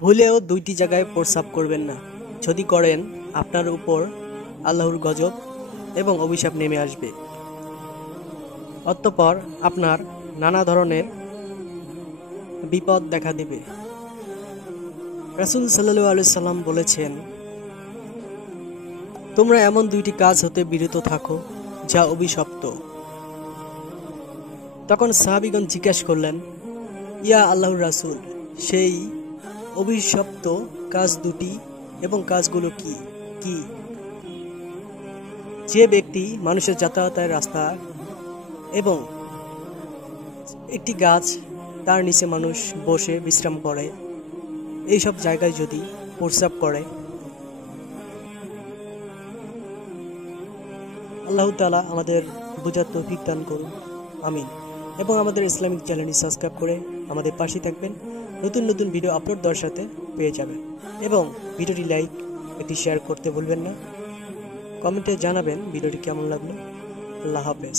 ভুলেও দুইটি জায়গায় প্রস্রাব করবেন না। যদি করেন আপনার উপর আল্লাহর গজব এবং অভিশাপ নেমে আসবে। অতঃপর আপনার নানা ধরনের বিপদ দেখা দেবে। রাসূল সাল্লাল্লাহু আলাইহি সাল্লাম বলেছেন, তোমরা এমন দুইটি কাজ হতে বিরত থাকো যা অভিশপ্ত। তখন সাহাবীগণ জিজ্ঞাসা করলেন, ইয়া আল্লাহর রাসূল, সেই অভিশপ্ত কাজ দুটি এবং কাজগুলো কি কি? যে ব্যক্তি মানুষের যাতায়াতের রাস্তা এবং একটি গাছ, তার নিচে মানুষ বসে বিশ্রাম করে, এইসব জায়গায় যদি প্রস্রাব করে, আল্লাহ তাআলা আমাদের বুঝার তৌফিক দান করুন, আমিন। এবং আমাদের ইসলামিক চ্যানেলটি সাবস্ক্রাইব করে আমাদের পাশে থাকবেন। নতুন নতুন ভিডিও আপলোড দেওয়ার সাথে পেয়ে যাবেন। এবং ভিডিওটি লাইক একটি শেয়ার করতে ভুলবেন না। কমেন্টে জানাবেন ভিডিওটি কেমন লাগলো। আল্লাহ হাফেজ।